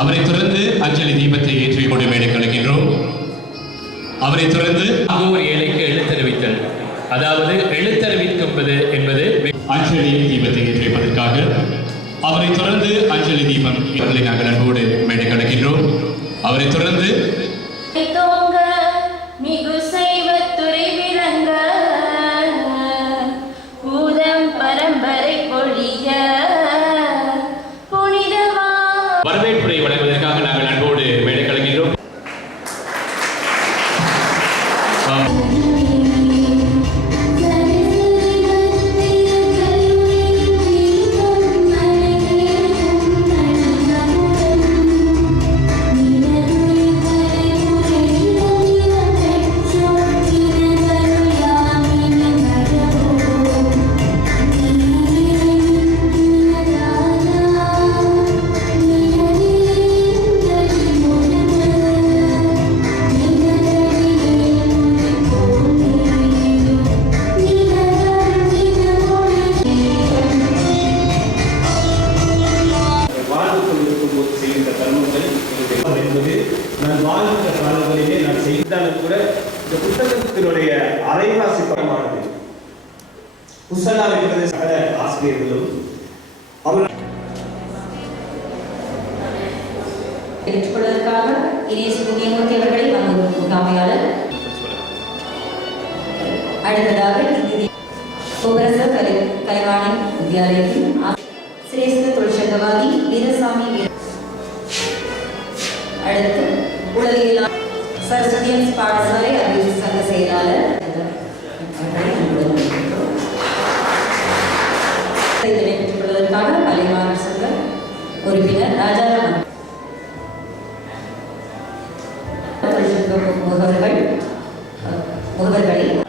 அவரை தொடர்ந்து அஞ்சலி தீபத்தை ஏற்றி கொண்டு மேடை கலக்கின்றோம். அவரை தொடர்ந்து ஒரு ஏழைக்கு எழுத்தறிவித்தல், அதாவது எழுத்தறிவிப்பது என்பது அஞ்சலி தீபத்தை ஏற்றிப்பதற்காக அவரை தொடர்ந்து அஞ்சலி தீபம் இவர்களை நாங்கள் அன்போடு மேடை கலக்கின்றோம். அவரை தொடர்ந்து வரவேற்புரை வழங்குவதற்காக நாங்கள் அன்போடு மேடை கலக்கின்றோம். நான் வாழ்ந்த காலங்களிலே நான் செய்தாலும் கூட இந்த புத்தகத்தினுடைய அரைவாசி படமானது புசலா என்பது சகல ஆசிரியர்களும் அவர் ஏற்றுக்கொள்வதற்காக இனேசு புண்ணியமூர்த்தி அவர்களை முகாமையாளர். அடுத்ததாக உபரச கலைவாணி வித்யாலயத்தின் சிரேஷ்ட தொழிற்சங்கவாதி வீரசாமி. அடுத்து உலகில் சரஸ்வதி பாடசாலை அறிவு சங்க செயலாளர் பெற்றுக்கொள்வதற்காக கலைவாணர் சங்க உறுப்பினர் ராஜாராமன் முகவர்களை